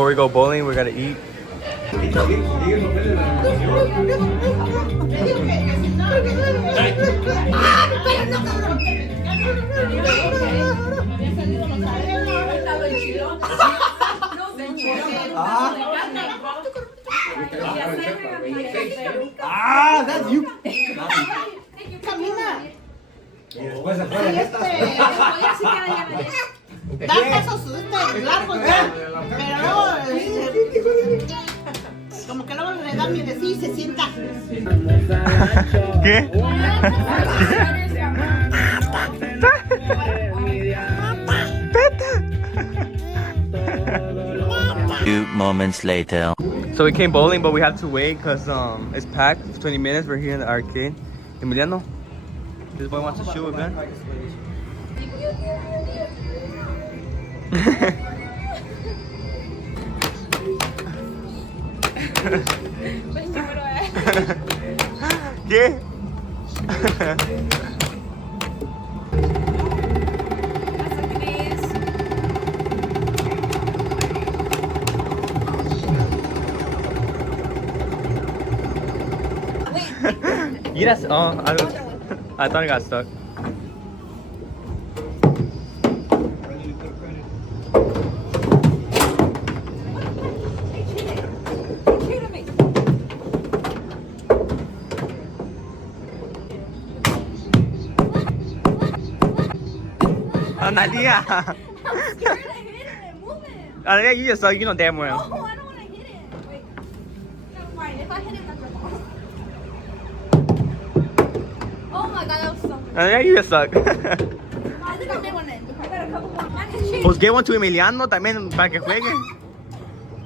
before we go bowling, we gotta eat. Ah, that's you. Da esos largos ya, pero luego como que luego le da miedecito y se sienta. ¿Qué? Few moments later. So we came bowling, but we have to wait because it's packed for 20 minutes. We're here in the arcade. Emiliano, this boy wants to shoot a gun. ¿Qué? Yes. Oh, I thought it got stuck. Nadia. I'm scared to hit it. Move it. Nadia, you just suck. You know damn well. No, I don't want to hit it. Wait. Never mind. If I hit it, that's your fault. Oh my god, that was so. Nadia, you just suck. I think I did one in. I got a couple more. I need cheese. Pues get one to Emiliano también para que juegue.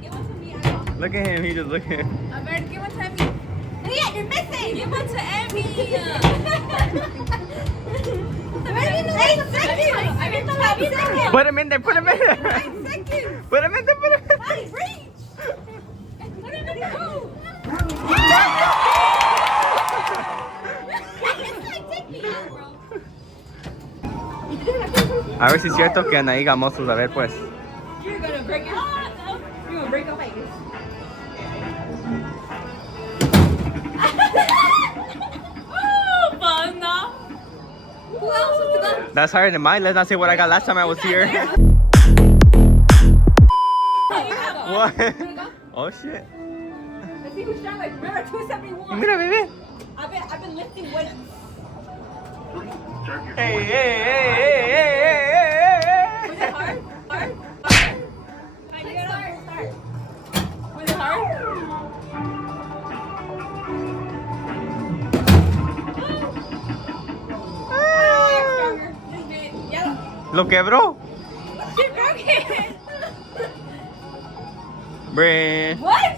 Give one to me. I don't. Look at him. He just looking. A ver, give one to Emmy. Yeah, you're missing. Give one to Emmy. 8 seconds. I mean, 5 seconds. Put him in there. Put him in there. 9 seconds. Put him in there. Put him in there. Buddy, reach. Put him in the hole. Take me out, bro. A ver si es cierto que Anaí got muscles. A ver pues. You're gonna break your You're gonna break your face. Oh, fun, no? Who else is to go? That's higher than mine. Let's not say what I got last time I was here. What? Oh shit. Let's see who's strong. Like, remember 271. Mira, bebé. I've been lifting weights. Hey, hey, hey, hey, hey, hey, hey, Was hey. it hard? Hard? Hard? How'd you get up? Start. Was it hard? Stronger. Just do it. Yeah. Lo quebró. She broke it. Bruh. What?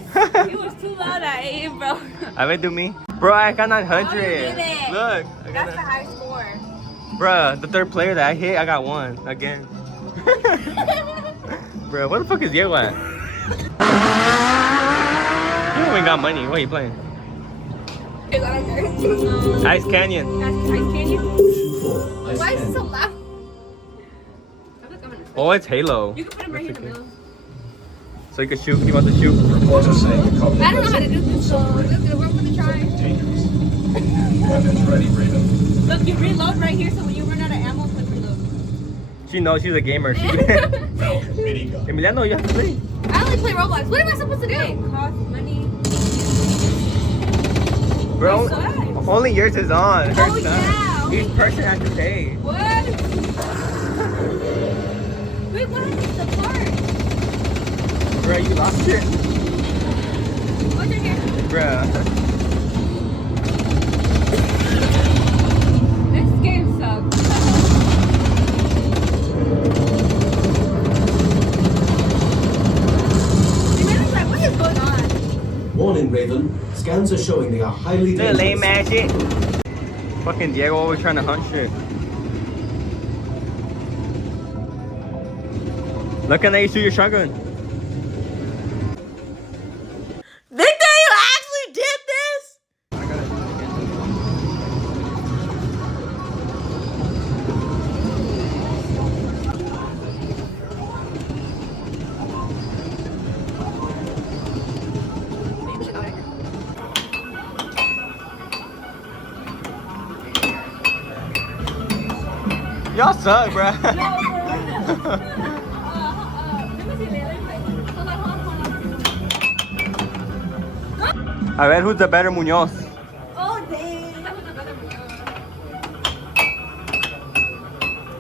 It was too loud. I ate, bro. A ver, do me. Bro, I got 900. Oh, you did it. Look. I got That's the that. high score. Bruh, the third player that I hit, I got one again. Bro, where the fuck is Diego at? You don't even got money. What are you playing? Is that okay? Ice Canyon. Ice Canyon? Why is it so loud? I feel like I'm in a Oh, it's Halo. You can put him right here in the That's middle. So you can shoot. You want to shoot? Reporters say the copy I don't know how to do this, so we're gonna try. dangerous. Weapons ready, Raven. Look, you reload right here, so when you run out of ammo, click reload. She knows she's a gamer. She Minigun. Emiliano, you have to play. I only play Roblox. What am I supposed to do? It costs money. Bro, Sucks. only yours is on. Hers Oh, not. yeah. Each person has to pay. What? Wait, what is the part? Bro, you lost it. What's in here? Bro. This game sucks. What is going on? Warning, Raven. Scans are showing they are highly Look at lame dangerous. ass shit. Fucking Diego always trying to hunt shit. Look at how you shoot your shotgun. Victor, you actually did this? Y'all suck, bro. Let me see later. Hold on. A ver, who's the better Muñoz? Oh, dang.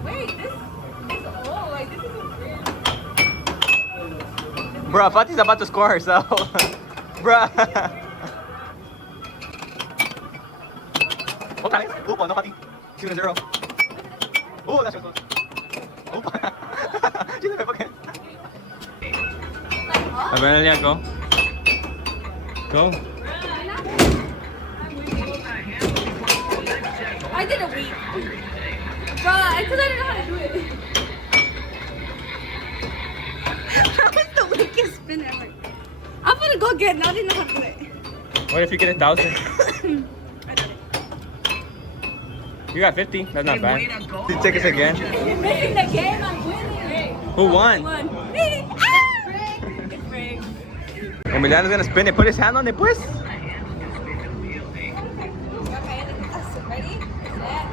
Wait, this is old. Like, this is weird. Bro, Fati's about to score herself. Bro. Okay. Oop, no, Fati. 2-0. Oh, that's just Oop. She's a fucking. A ver, Elia, go. Go. I did a week. Bruh, I still don't know how to do it. That was the weakest spin ever. I'm gonna go get it. Now I didn't know how to do it. What if you get 1,000? I did it. You got 50. That's not bad. You take us again. You're missing the game. I'm winning. Who won? One. Me. Ah! It's rigged. Emiliano's gonna spin it. Put his hand on it, pues. Okay, ready? Set.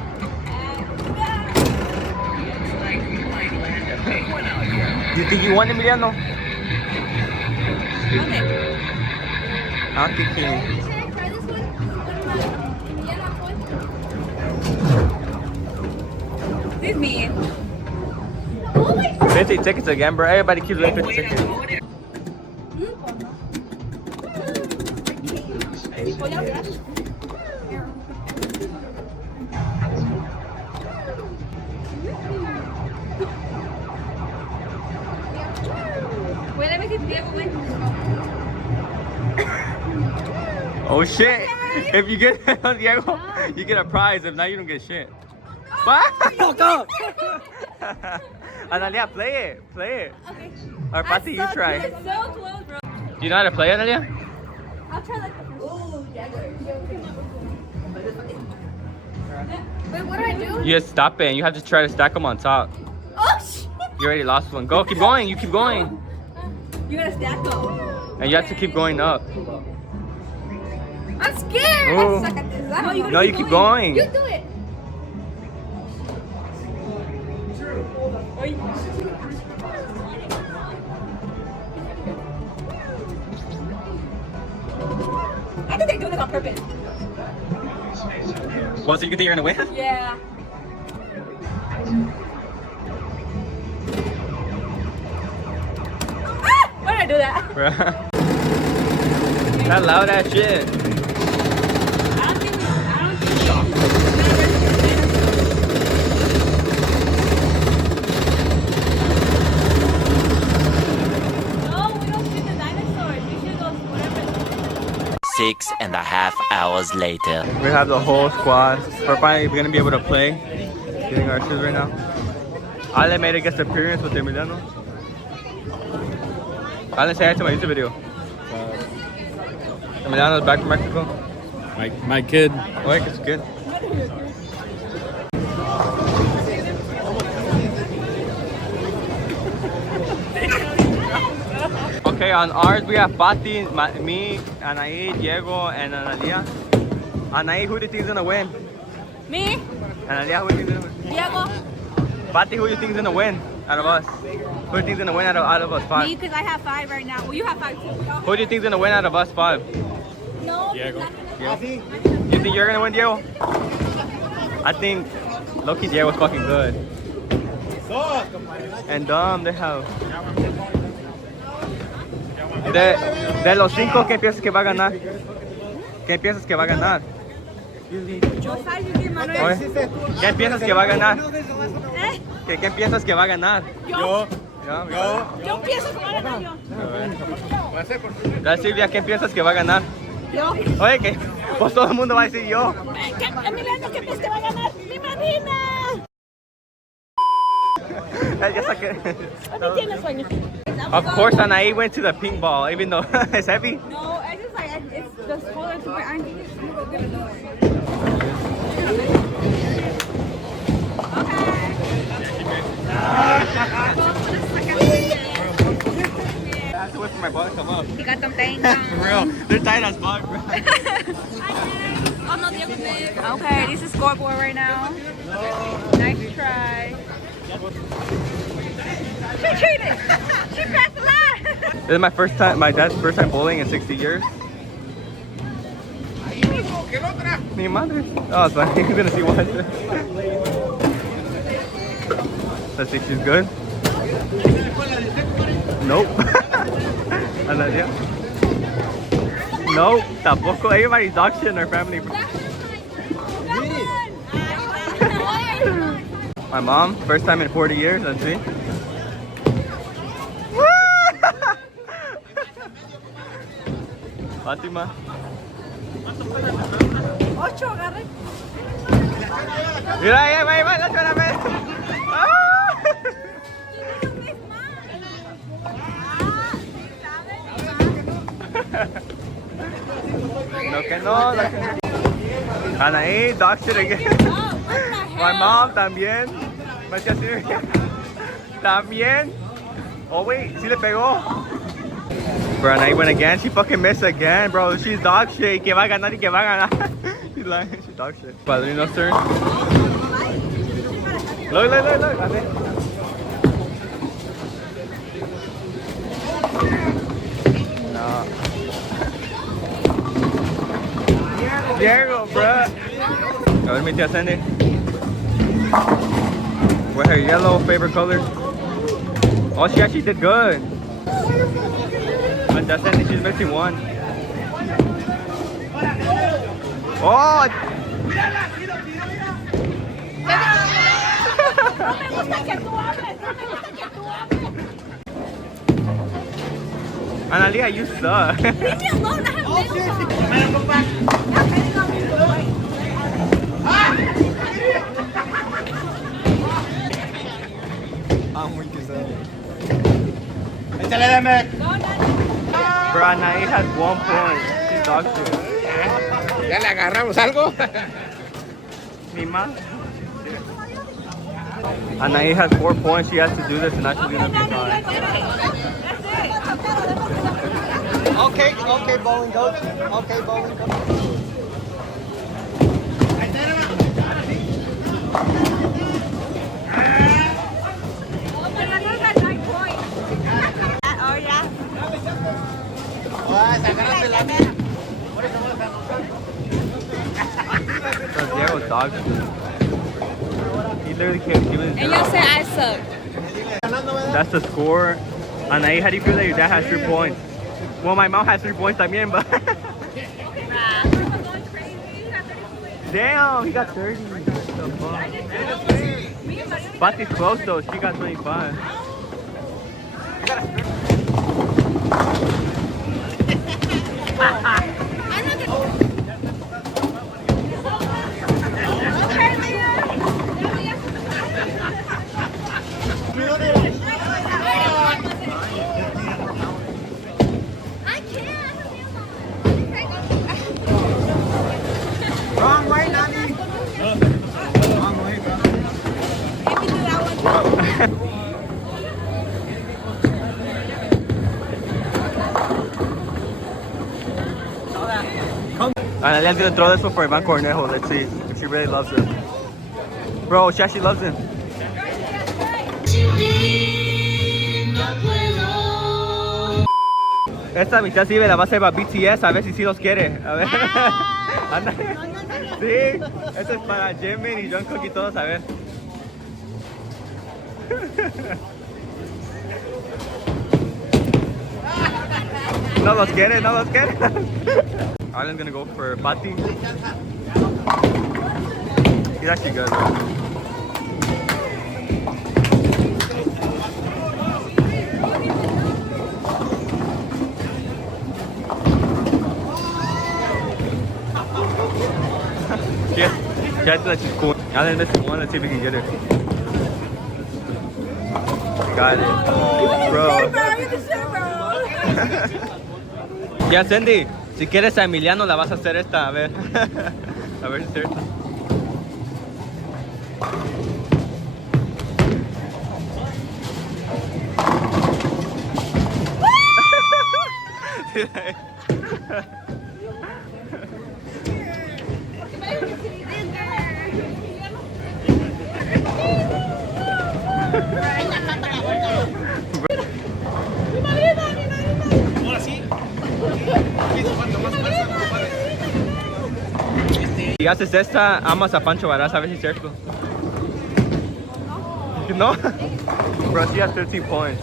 And You think you won, Emiliano? okay. I don't think he. Should I try this one? This is me. Oh my god. 50 tickets again, bro. Everybody keeps winning 50 tickets. Wait, let me see if Diego wins. Oh shit! If you get on Diego, you get a prize. If not, you don't get shit. What? Fuck up! Analia, play it. Play it. Okay. Or Pati, you try. It's so close, bro. Do you know how to play, Analia? I'll try like the first one. Wait, what do I do? You just stop it and you have to try to stack them on top. Oh shit! You already lost one. Go, keep going. You keep going. You gotta stack them. And you have to keep going up. I'm scared. Ooh. I suck at this. I don't know. No, you keep going. You do it. I think they do this on purpose. Well, so you think you're gonna win? Yeah. Ah! Why did I do that? Bruh. That loud ass shit. I don't think No, we don't shoot the dinosaurs. We shoot those whatever. 6.5 hours later. We have the whole squad. We're finally gonna be able to play. Getting our shoes right now. Ale made a guest appearance with Emiliano. Ale, say hi to my YouTube video. Emiliano's back from Mexico. My kid. Wait, it's good. Okay, on ours we have Pati, me, Anaí, Diego, and Analia. Anaí, who do you think is gonna win? Me, Analia, who do you think is gonna win? Diego, Pati, who do you think is gonna win out of us? Who do you think is gonna win out of us me, five? because I have 5 right now. Well, you have 5 too. Who do you think is gonna win out of us five? No, Diego. You think you're gonna win, Diego? I think Loki Diego's fucking good. And they have. De los 5, ¿qué piensas que va a ganar? ¿Qué piensas que va a ganar? Yo salgo y Manuel. Oye, ¿qué piensas que va a ganar? ¿Eh? ¿Qué piensas que va a ganar? Yo Yo. pienso que va a ganar yo. La Silvia, ¿qué piensas que va a ganar? Yo. Oye, que pues todo el mundo va a decir yo. Emiliano, ¿qué piensas que va a ganar? ¡Mi madrina! Ya saqué. ¿Dónde tienes sueño? Of course, Anaí went to the pink ball, even though it's heavy. No, I just like, it's the smaller super angry. I'm gonna do it. I have to wait for my ball to come up. You got them things. For real, they're tight as fuck, bro. Oh no, Diego. Okay, this is scoreboard right now. Nice try. She cheated. She passed the line. This is my first time, my dad's first time bowling in 60 years. Mi madre. Oh, it's fine. You're gonna see one. Let's see if she's good. Nope. Analia. Nope. Tampoco. Everybody's dog shit in our family. My mom, first time in 40 years. Let's see. Fátima. Ocho, agarre. Mira, ahí va, espérame. No que no. Anaí, dog shit again. My mom también. También. Oh wait, sí le pegó. Bro, Anaí went again. She fucking missed again, bro. She's dog shit. Que va a ganar y que va a ganar. She's lying. She's dog shit. Padrino's turn. Look. No. Diego, bro. A ver, mi Tia Sendy. With her yellow favorite color. Oh, she actually did good. But Tia Sendy, she's missing one. Oh! Analia, you suck. Leave me alone. I I'm weak as hell. Bro, Anaí has 1 point. She's dog shit. ¿Ya le agarramos algo? Mi ma. Anaí has 4 points. She has to do this and now she's gonna be fine. Okay, bowling coach. Okay, bowling coach. Bro, Diego's dog shit. He literally can't give it. And y'all say I suck. That's the score. Anaí, how do you feel that your dad has 3 points? Well, my mom has 3 points también, but... Damn, he got 30. What the fuck? Pati's close though, she got 25. Wrong way, Nani. Wrong way, bro. Analia's gonna throw this one for Ivan Cornejo. Let's see if she really loves him. Bro, she actually loves him. Esta mitad sí me la va a hacer para BTS, a ver si sí los quiere. A ver. Anda. Sí, esto es para Jimin y Jungkook y todos, a ver. No los quiere, no los quiere. Arlen's gonna go for Pati. He's actually good, though. Yeah, I think she's cool. Arlen missed one. Let's see if we can get it. Got it, bro. Ya, Sendy, si quieres a Emiliano la vas a hacer esta, a ver. A ver si es cierto. Si haces esta, amas a Pancho Varas, a ver si es cierto. No? Bro, she has 13 points.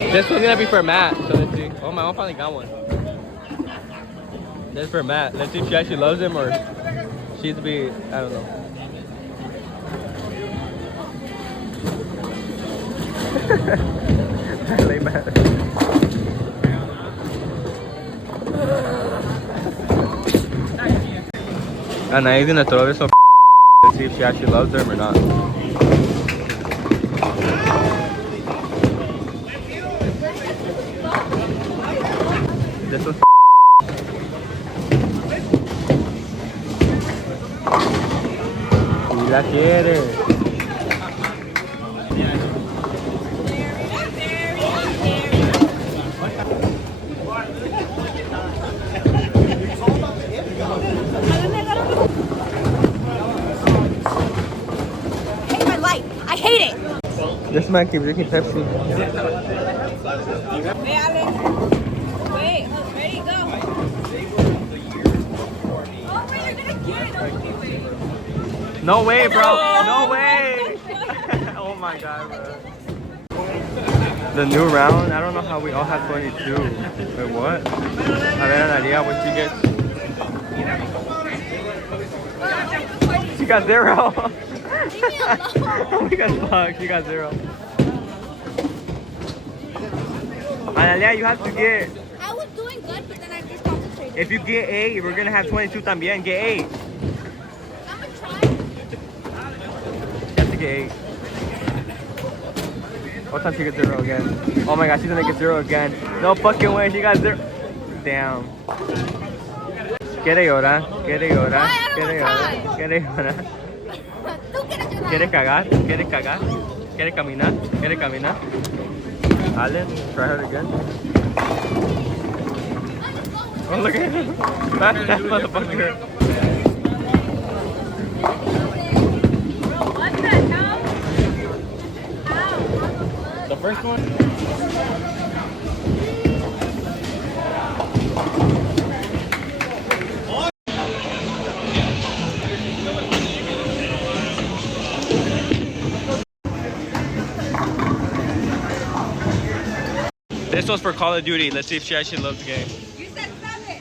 This one's gonna be for Matt, so let's see. Oh, my mom finally got one. This is for Matt. Let's see if she actually loves him or she's be, I don't know. Lay Matt. And now he's gonna throw this on to see if she actually loves him or not. This was y la quiere. I hate it. This man keeps drinking Pepsi. Hey, Alex. Wait, ready, go. Oh, wait, you're gonna get it. Don't No way, bro. No way. Oh my god, bro. The new round, I don't know how we all have 22. Wait, what? A ver, Analia, what she gets. She got 0. Oh my god, fuck. She got 0. Analia, you have to get. I was doing good, but then I just concentrated. If you get 8, we're gonna have 22 también. Get 8. I'm gonna try. You have to get 8. What time she get 0 again? Oh my god, she's gonna get 0 again. No fucking way, she got 0. Damn. Quiere llorar, quiere llorar, quiere llorar, quiere llorar. Tú quieres llorar. Quiere cagar, quiere cagar, quiere caminar, quiere caminar. Allen, try her again. Oh, look at him. That motherfucker. What the hell? The first one? This one's for Call of Duty. Let's see if she actually loves the game. You said 7.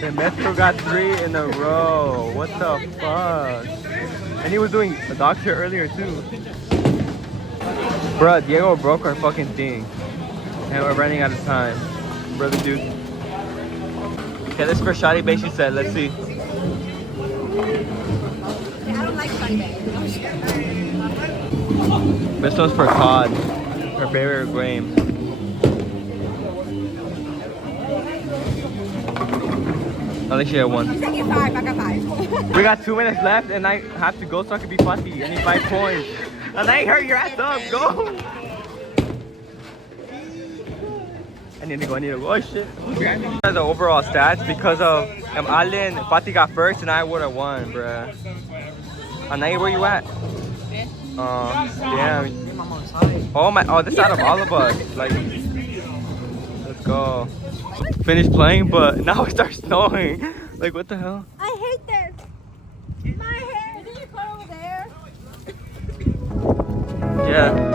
The Metro got 3 in a row. What the fuck? And he was doing a dog shit earlier too. Bruh, Diego broke our fucking thing. And we're running out of time. Brother dude. Okay, this is for Shadi Bay, she said. Let's see. I don't like funny bags. This one's for Cod. Her favorite game. I think she had 1. You said get 5, I got 5. We got 2 minutes left and I have to go so I can be fussy. I need 5 points. And I hurry your ass up, go! I need to go, oh shit. The overall stats because of Allen, Fati got first and I would have won, bruh. Anay, where you at? Damn. Oh my, oh, this is out of all of us. Like, let's go. Finished playing, but now it starts snowing. Like, what the hell? I hate this. My hair. Isn't your car over there? Yeah.